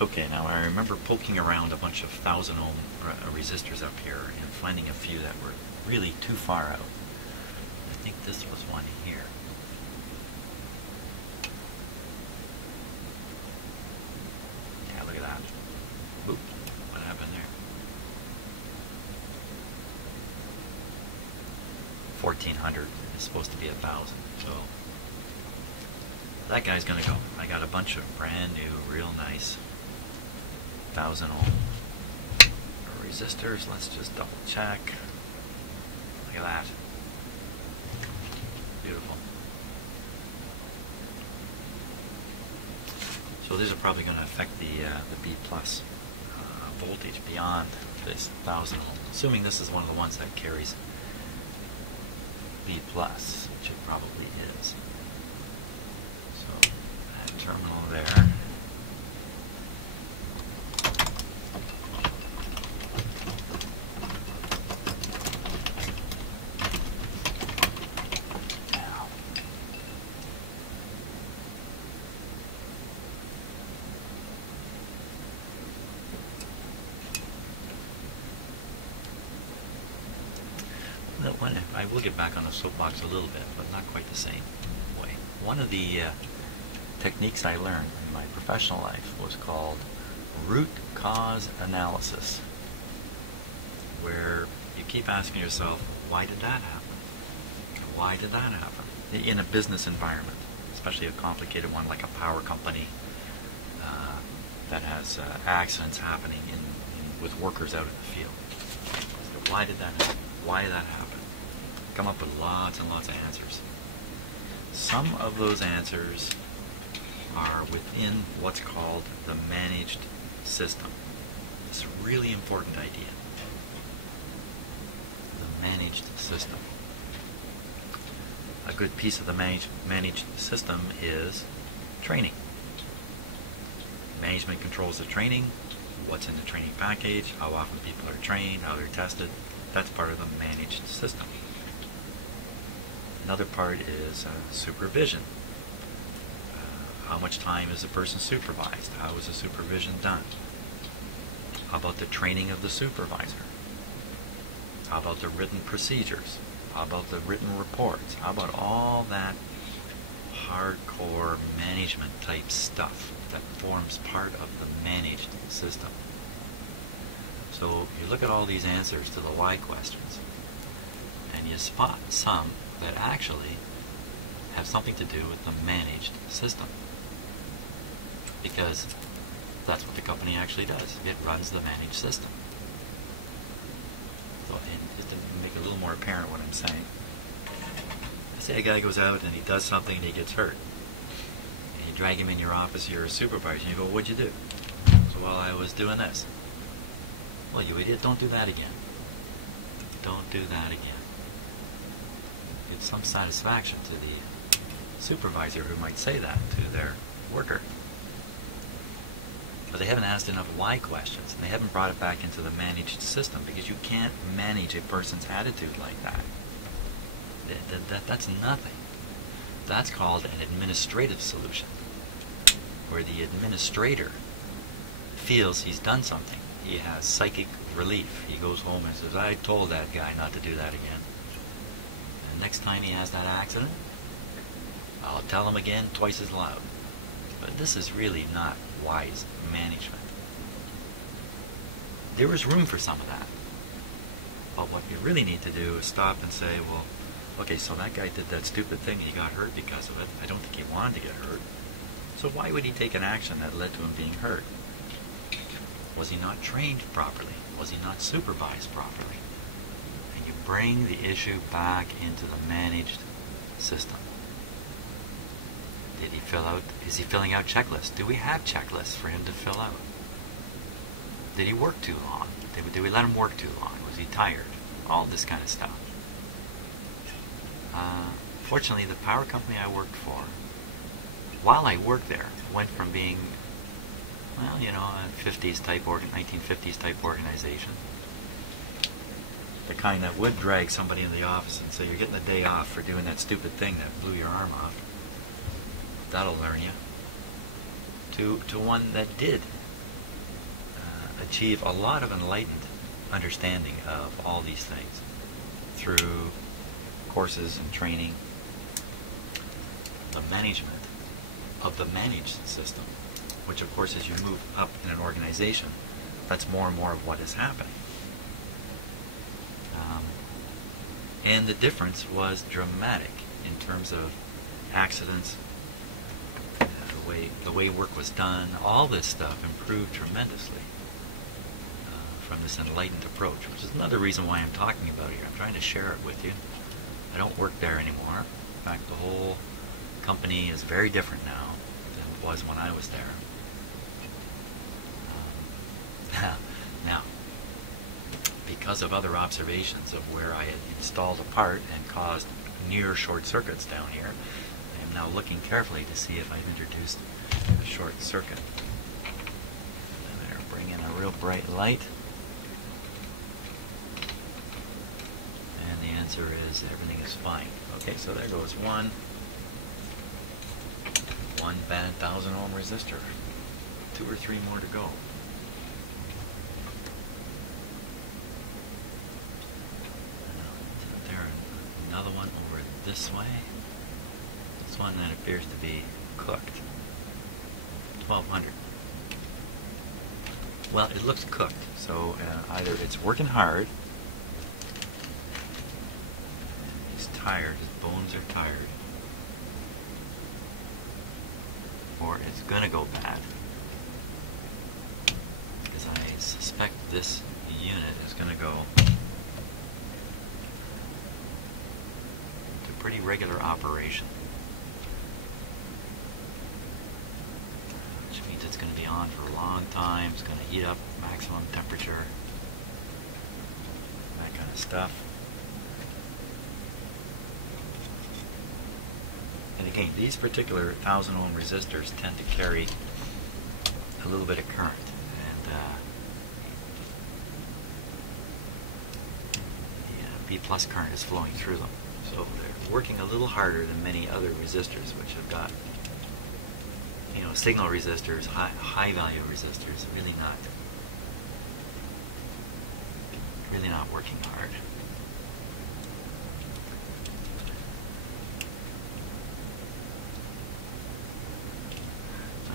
Okay, now I remember poking around a bunch of 1,000 ohm resistors up here and finding a few that were really too far out. I think this was one here. Yeah, look at that. Oop, what happened there? 1,400 is supposed to be 1,000, so that guy's gonna go. I got a bunch of brand new, real nice 1,000 ohm resistors. Let's just double check. Look at that. Beautiful. So these are probably going to affect the B plus voltage beyond this 1,000 ohm. Assuming this is one of the ones that carries B plus, which it probably is. So that terminal there. I will get back on the soapbox a little bit, but not quite the same way. One of the techniques I learned in my professional life was called root cause analysis, where you keep asking yourself, why did that happen? Why did that happen? In a business environment, especially a complicated one like a power company that has accidents happening with workers out in the field. So why did that happen? Why did that happen? Come up with lots and lots of answers. Some of those answers are within what's called the managed system. It's a really important idea. The managed system. A good piece of the managed system is training. Management controls the training, what's in the training package, how often people are trained, how they're tested. That's part of the managed system. Another part is supervision. How much time is a person supervised? How is the supervision done? How about the training of the supervisor? How about the written procedures? How about the written reports? How about all that hardcore management type stuff that forms part of the managed system? So you look at all these answers to the why questions, and you spot some that actually have something to do with the managed system, because that's what the company actually does. It runs the managed system. So, and just to make it a little more apparent what I'm saying, say a guy goes out and he does something and he gets hurt, and you drag him in your office, you're a supervisor, and you go, what'd you do? So, well, I was doing this. Well, you idiot, don't do that again. Don't do that again. Give some satisfaction to the supervisor who might say that to their worker. But they haven't asked enough why questions, and they haven't brought it back into the managed system, because you can't manage a person's attitude like that. That's nothing. That's called an administrative solution, where the administrator feels he's done something. He has psychic relief. He goes home and says, I told that guy not to do that again. And next time he has that accident, I'll tell him again twice as loud. But this is really not wise management. There is room for some of that. But what you really need to do is stop and say, well, okay, so that guy did that stupid thing and he got hurt because of it. I don't think he wanted to get hurt. So why would he take an action that led to him being hurt? Was he not trained properly? Was he not supervised properly? And you bring the issue back into the managed system. Did he fill out, is he filling out checklists? Do we have checklists for him to fill out? Did he work too long? Did we let him work too long? Was he tired? All this kind of stuff. Fortunately, the power company I worked for, while I worked there, went from being, well, you know, a 1950s type organization, the kind that would drag somebody in the office and say, you're getting a day off for doing that stupid thing that blew your arm off. That'll learn you. To one that did achieve a lot of enlightened understanding of all these things through courses and training, the management of the managed system, which of course as you move up in an organization, that's more and more of what is happening. And the difference was dramatic in terms of accidents, the way work was done. All this stuff improved tremendously from this enlightened approach, which is another reason why I'm talking about it here. I'm trying to share it with you. I don't work there anymore. In fact, the whole company is very different now than it was when I was there. Now, because of other observations of where I had installed a part and caused near short circuits down here, I am now looking carefully to see if I've introduced a short circuit. I better bring in a real bright light. And the answer is everything is fine. Okay, so there goes one bad 1,000 ohm resistor. 2 or 3 more to go. Another one over this way. This one that appears to be cooked. 1200. Well, it looks cooked, so either it's working hard, he's tired, his bones are tired, or it's gonna go bad. Because I suspect this unit is gonna go pretty regular operation, which means it's going to be on for a long time. It's going to heat up maximum temperature, that kind of stuff. And again, these particular 1,000 ohm resistors tend to carry a little bit of current, and B plus current is flowing through them. So they're working a little harder than many other resistors, which have got, signal resistors, high value resistors, really not working hard.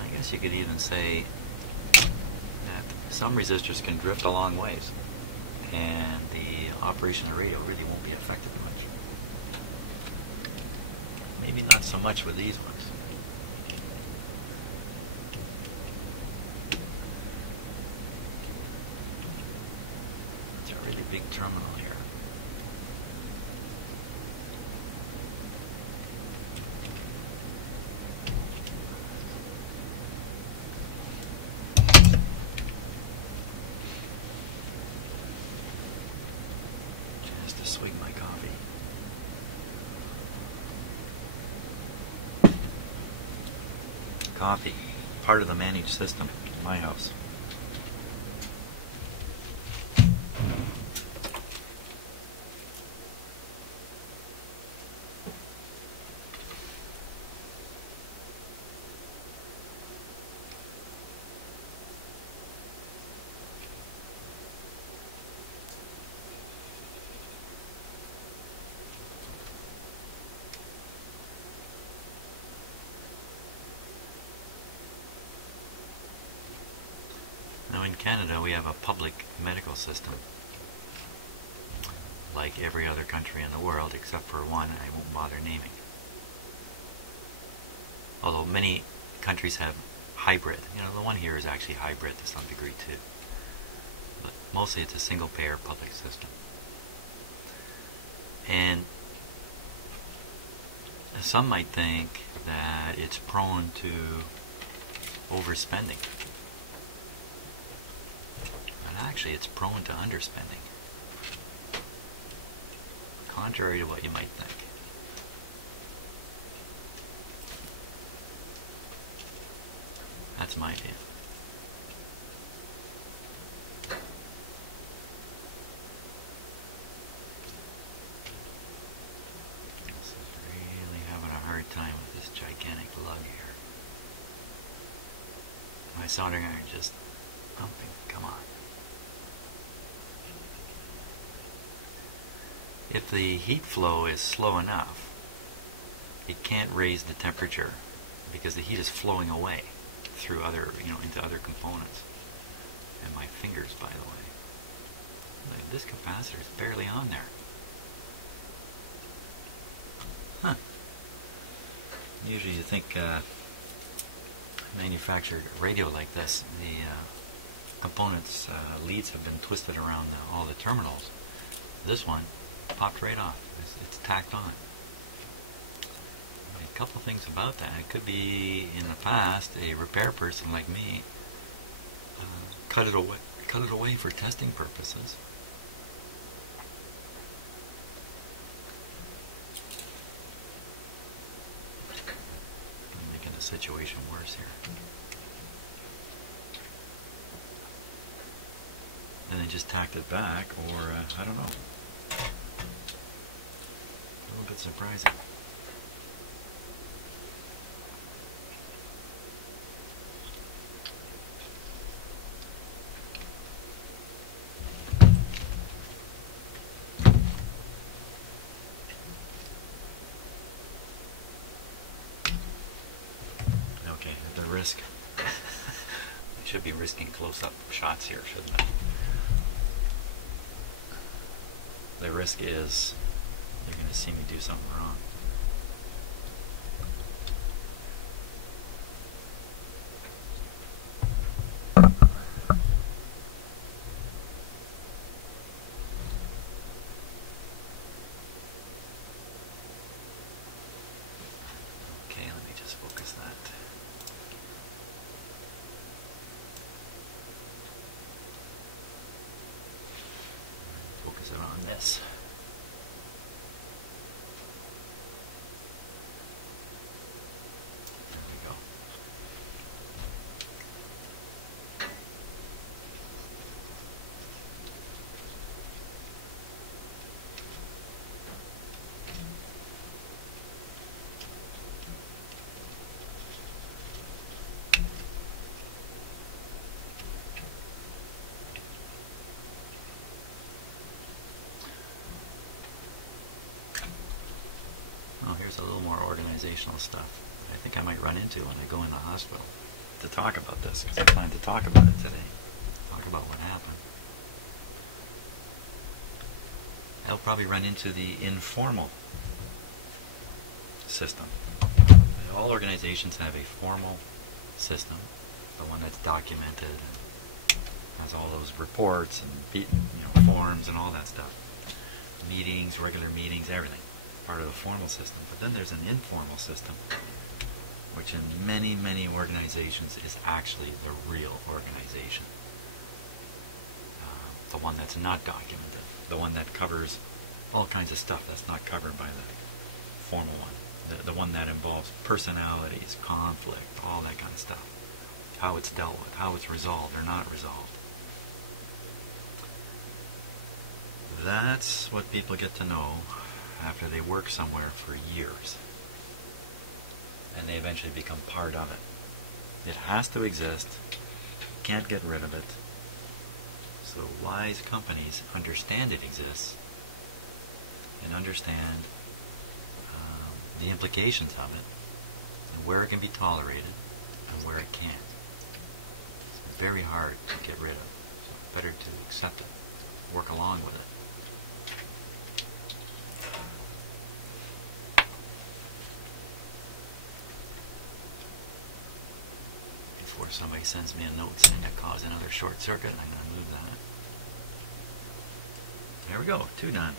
I guess you could even say that some resistors can drift a long ways, and the operation of the radio really won't be affected much. Maybe not so much with these ones. It's a really big terminal here. Just to swig my coffee. Coffee, part of the managed system in my house. Now in Canada we have a public medical system, like every other country in the world except for one I won't bother naming. Although many countries have hybrid. The one here is actually hybrid to some degree too. But mostly it's a single payer public system. And some might think that it's prone to overspending. Actually, it's prone to underspending, contrary to what you might think. That's my view. This is really having a hard time with this gigantic lug here. My soldering iron just pumping. Come on. If the heat flow is slow enough, it can't raise the temperature because the heat is flowing away through other, into other components. And my fingers, by the way. Look, this capacitor is barely on there. Huh. Usually you think manufactured radio like this, the components, leads have been twisted around all the terminals. This one popped right off. It's tacked on. A couple things about that. It could be in the past a repair person like me cut it away for testing purposes. I'm making the situation worse here. And then just tacked it back, or I don't know. A little bit surprising. Okay, at the risk. I should be risking close-up shots here, shouldn't I? The risk is they're going to see me do something wrong. Okay, let me just focus that. Focus it on this. There we go. Here's a little more organizational stuff I think I might run into when I go in the hospital to talk about this, because I plan to talk about it today. Talk about what happened. I'll probably run into the informal system. All organizations have a formal system, the one that's documented and has all those reports and forms and all that stuff. Meetings, regular meetings, everything. Part of the formal system. But then there's an informal system, which in many, many organizations is actually the real organization. The one that's not documented. The one that covers all kinds of stuff that's not covered by the formal one. The one that involves personalities, conflict, all that kind of stuff. How it's dealt with, how it's resolved or not resolved. That's what people get to know after they work somewhere for years. And they eventually become part of it. It has to exist. You can't get rid of it. So wise companies understand it exists and understand the implications of it and where it can be tolerated and where it can't. It's very hard to get rid of. So it's better to accept it, work along with it. Before somebody sends me a note saying to cause another short circuit, I'm going to move that. There we go, 2 done.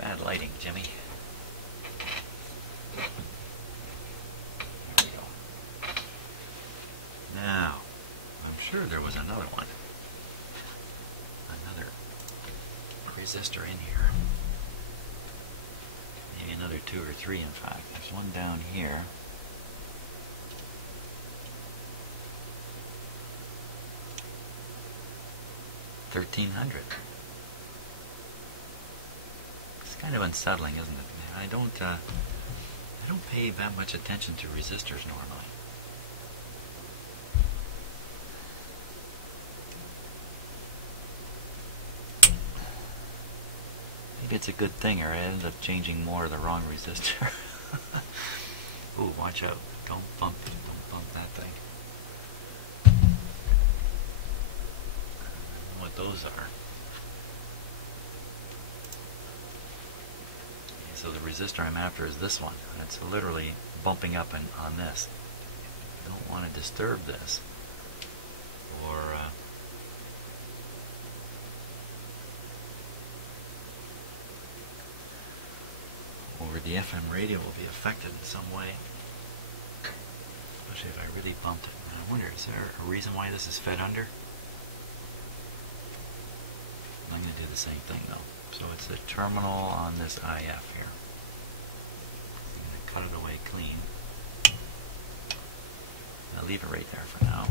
Bad lighting, Jimmy. There we go. Now, I'm sure there was another one. Another resistor in here. Maybe another 2 or 3, in fact. There's one down here. $1,300. It's kind of unsettling, isn't it? I don't pay that much attention to resistors normally. maybe it's a good thing, or I ended up changing more of the wrong resistor. Ooh, watch out. Don't bump that thing. I don't know what those are. Okay, so the resistor I'm after is this one. It's literally bumping up on this. I don't want to disturb this. Or the FM radio will be affected in some way, especially if I really bumped it. And I wonder, is there a reason why this is fed under? I'm going to do the same thing though. So it's the terminal on this IF here. I'm going to cut it away clean. I'll leave it right there for now.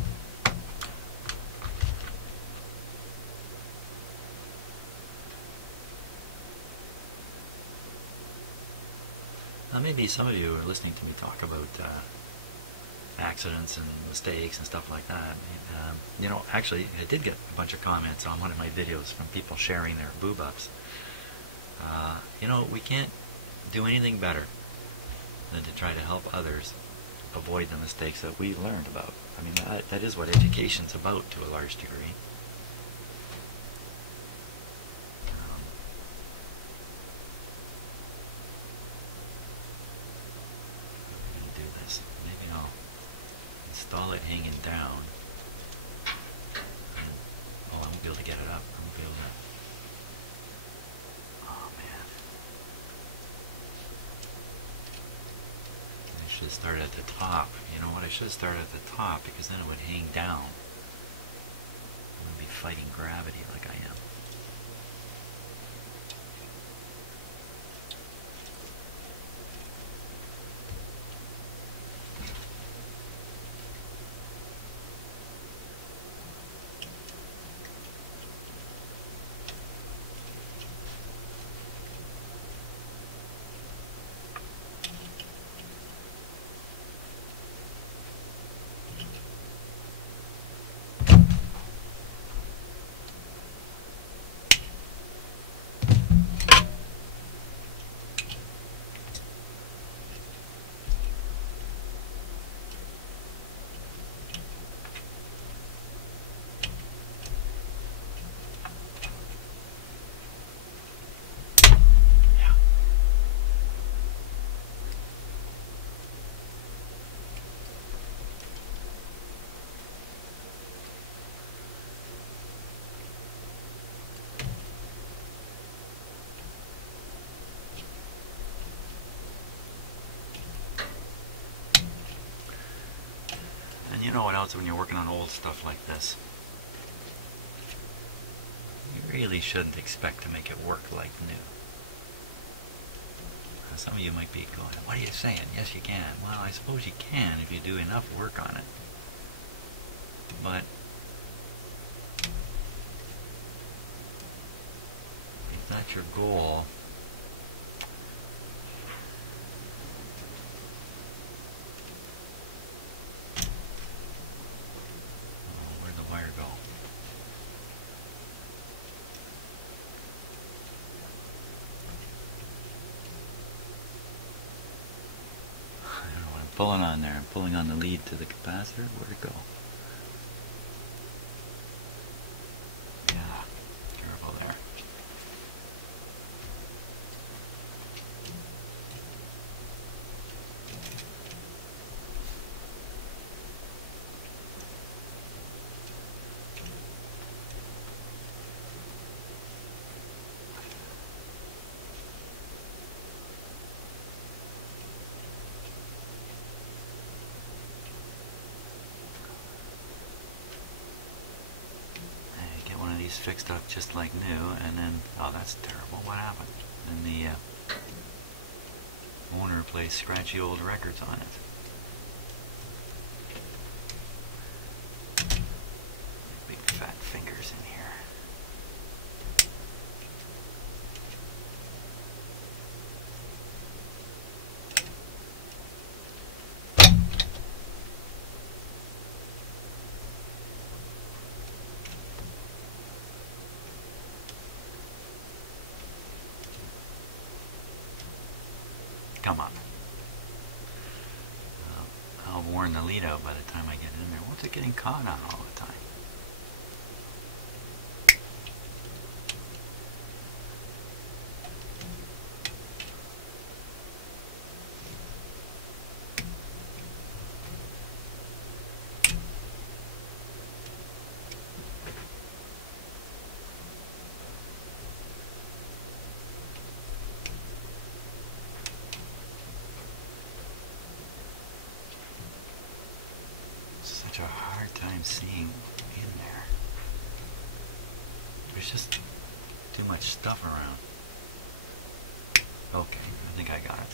Now maybe some of you are listening to me talk about accidents and mistakes and stuff like that. You know, actually, I did get a bunch of comments on one of my videos from people sharing their boob-ups. You know, we can't do anything better than to try to help others avoid the mistakes that we learned about. I mean, that is what education's about to a large degree. Install it hanging down. Oh, I won't be able to get it up. I won't be able to. Oh man. I should have started at the top. You know what? I should have started at the top because then it would hang down. I wouldn't be fighting gravity like I am. You know what else, when you're working on old stuff like this, you really shouldn't expect to make it work like new. Now, some of you might be going, what are you saying? Yes, you can. Well, I suppose you can if you do enough work on it. But if that's your goal, pulling on there. I'm pulling on the lead to the capacitor. Where'd it go? Yeah, careful there. Fixed up just like new, and then, oh, that's terrible. What happened? Then the owner plays scratchy old records on it. Big fat fingers in here. come up. I'll warn the lead out by the time I get in there. What's it getting caught on all the time? Such a hard time seeing in there. There's just too much stuff around. Okay, I think I got it.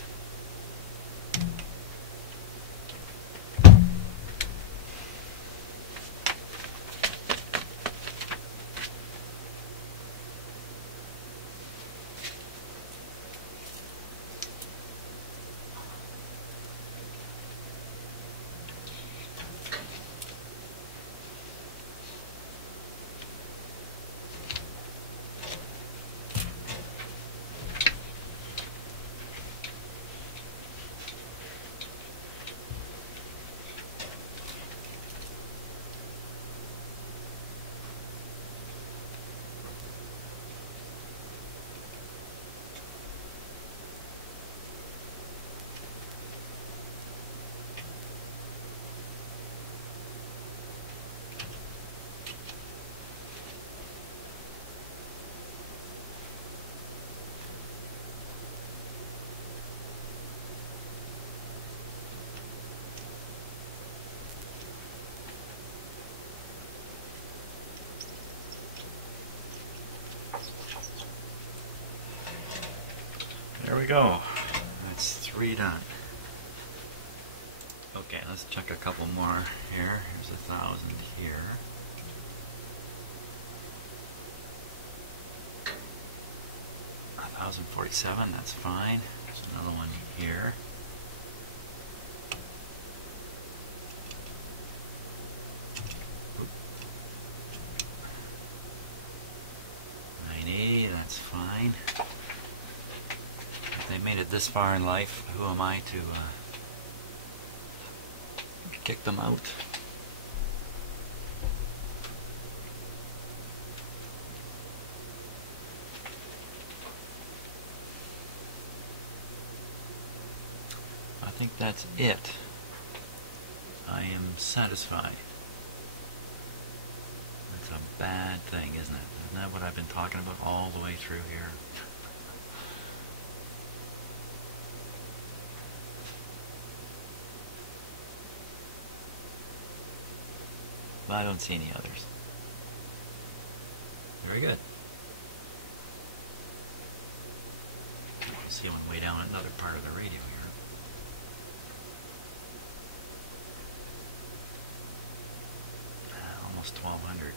There we go. That's 3 done. Okay, let's check a couple more here. Here's 1,000 here. $1,047, that's fine. There's another one here. $980, that's fine. If they made it this far in life, who am I to kick them out? I think that's it. I am satisfied. That's a bad thing, isn't it? Isn't that what I've been talking about all the way through here? But I don't see any others. Very good. I'll see one way down another part of the radio here. Almost 1,200.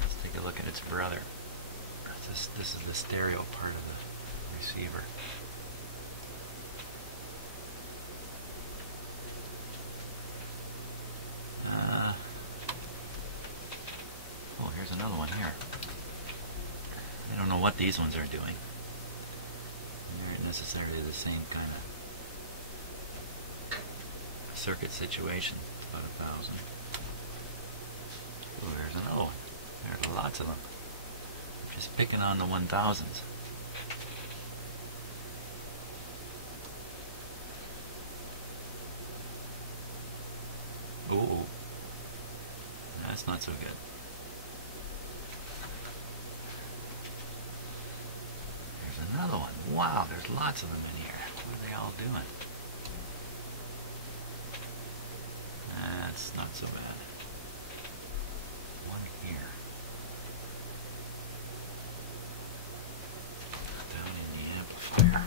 Let's take a look at its brother. This is the stereo part of the receiver. Oh, here's another one here. I don't know what these ones are doing. They aren't necessarily the same kind of circuit situation. About 1,000. Oh, there's another one. There's lots of them. Just picking on the 1,000s. Ooh. That's not so good. There's another one. Wow, there's lots of them in here. What are they all doing? That's not so bad. One here. Down in the amplifier.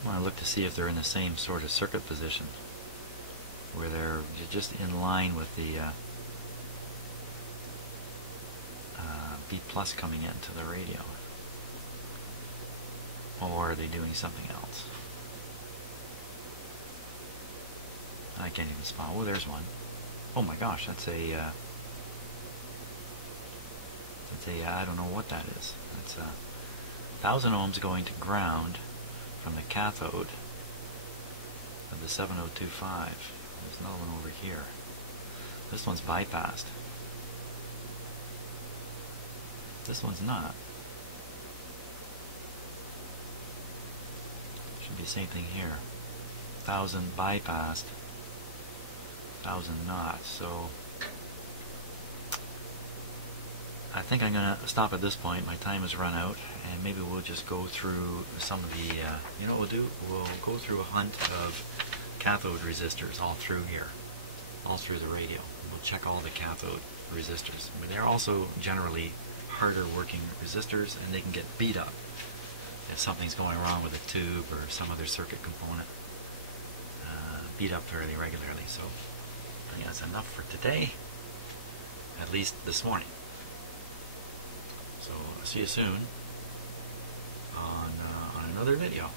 I want to look to see if they're in the same sort of circuit position, where they're just in line with the B plus coming into the radio, or are they doing something else? I can't even spot. Oh, there's one. Oh my gosh, that's a I don't know what that is. That's 1,000 ohms going to ground from the cathode of the 7025. There's another one over here. This one's bypassed. This one's not. Should be the same thing here. 1,000 bypassed, 1,000 not. So I think I'm going to stop at this point. My time has run out, and maybe we'll just go through some of the, you know what we'll do? We'll go through a hunt of cathode resistors all through here, all through the radio. We'll check all the cathode resistors. But they're also generally harder working resistors, and they can get beat up if something's going wrong with a tube or some other circuit component. Beat up fairly regularly. So I think that's enough for today, at least this morning. So I'll see you soon on another video.